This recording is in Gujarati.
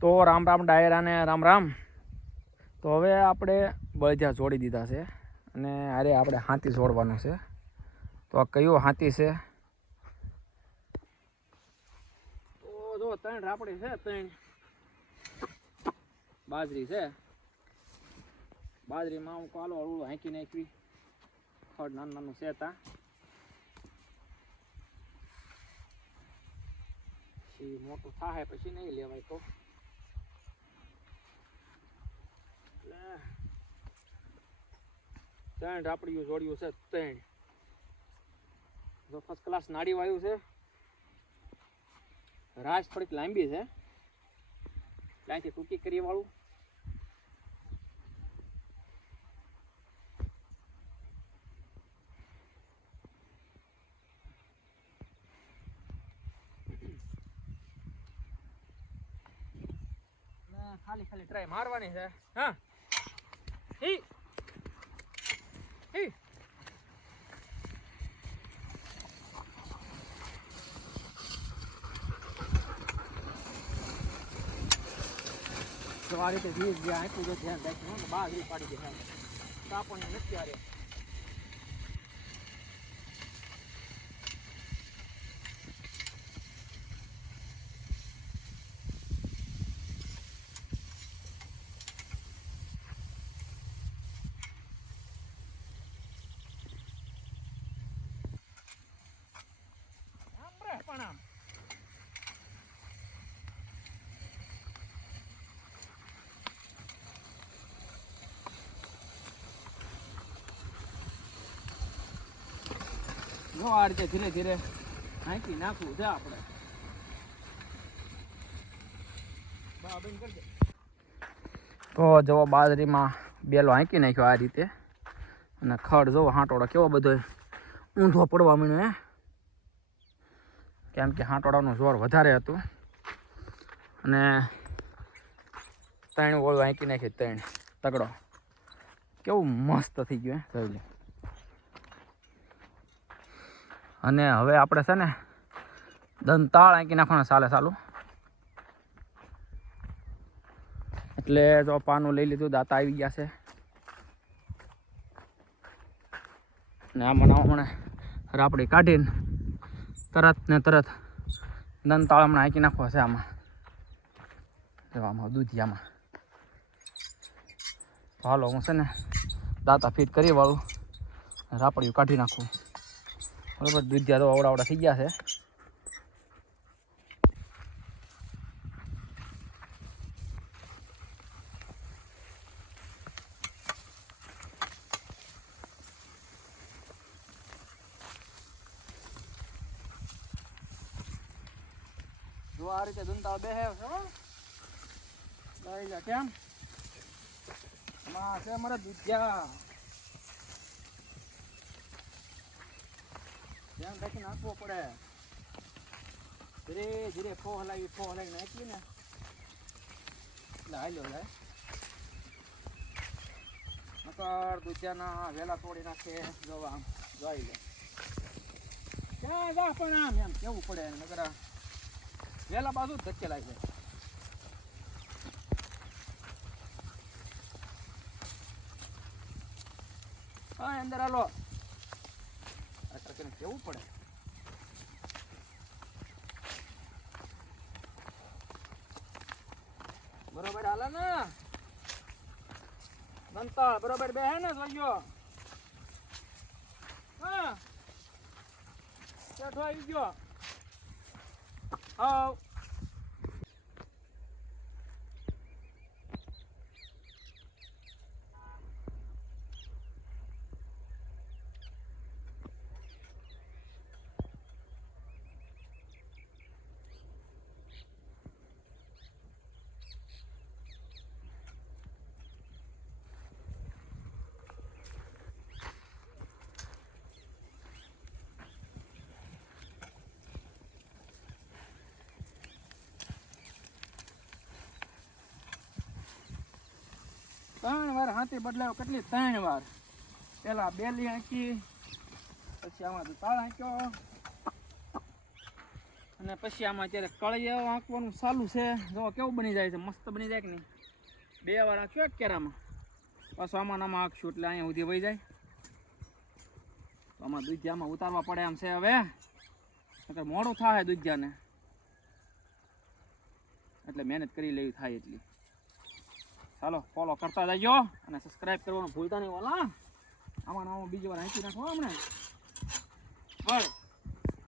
તો રામ રામ ડાયરાને રામ રામ. તો હવે આપણે બળદિયા જોડી દીધા છે અને અરે આપણે હાથી જોડવાનું છે. તો આ કયું હાથી છે? તો જો 3 રાપડી છે, 3 બાજરી છે. બાજરીમાં હું કાલો હળવું હાંકી નાખવી, ખડ નાનું નાનું સેતા. પછી મોટું થાય પછી નહીં લેવાય તો. ત્રણ રાપડીયું જોડ્યું છે, 3. જો ફર્સ્ટ ક્લાસ નાડી વાયું છે. રાસ થોડીક લાંબી છે, ત્યાંથી ટૂંકી કરી વાળું. ખાલી ખાલી ટ્રાય મારવાની છે. હા હી હી તો આ રીતે વીજ જ્યાં આટલું જો ધ્યાન રાખીને બાજરી પાડી દે. કાપડને નથી આરે. પણ જો આ રીતે ધીરે ધીરે હાંકી નાખવું છે આપણે. તો જો બાજરીમાં બેલો હાંકી નાખ્યો આ રીતે, અને ખડ જો હાંટોડો કેવો બધો ઊંધો પડવા માંડ્યો. કેમ કે હાંટોડાનું જોર વધારે હતું અને 3 ઓળું હાંકી નાખી. 3 તગડો કેવું મસ્ત થઈ ગયું જોઈ લે. અને હવે આપણે છે ને દંતાળ હાંકી નાખવાના ચાલે ચાલું. એટલે જો પાનું લઈ લીધું, દાંતા આવી ગયા છે. ને આમાં હમણાં રાપડી કાઢીને તરત ને તરત દંતાળ હમણાં હાંકી નાખવા છે આમાં. આમાં દૂધિયામાં તો હાલો હું છે ને દાંતા ફીટ કરી વાળું, રાપડીયું કાઢી નાખું. બરાબર, દૂધિયા તો આવડા થઈ ગયા છે. જો આ રીતે દંતાળ બેહે છે. લઈ લે કેમ માં છે મારા દૂધિયા. ધ્યાન રાખીને નાખવો પડે. ધીરે ધીરે ફો હલાવી નાખી ને એટલે હાલ્યો લે. નકર દૂધિયાના વેલા તોડી નાખે. જોવા આમ જોઈ લે ક્યાં જા પણ આમ એમ કેવું પડે. નકર વેલા બાજુ જ ધક્કે લાગે. હા અંદર હાલો, કેવું પડે. બરોબર હાલે ને દંતાળ? બરોબર બે હે ને જોયો? હા કેઠો આવી ગયો. હા ત્રણ વાર હાથી બદલાયો. કેટલી? 3 વાર. પેલા બેલી હાંકી, પછી આમાં તાળ હાંક્યો, ને પછી આમાં અત્યારે કળિયા આંકવાનું ચાલુ છે. જો કેવું બની જાય છે, મસ્ત બની જાય કે નહીં. 2 વાર આંક્યો કેરામાં, પાછું આમાં આંકશું એટલે અહીંયા સુધી વહી જાય. તો આમાં દૂધિયામાં ઉતારવા પડે એમ છે હવે, નકર મોડું થાય દૂધિયાને, એટલે મહેનત કરી લેવી થાય એટલી. ચાલો ફોલો કરતા જજો અને સબસ્ક્રાઈબ કરવાનું ભૂલતા નહીં. ઓલા આમાં બીજી વાર આંકી નાખો હમણાં બળ.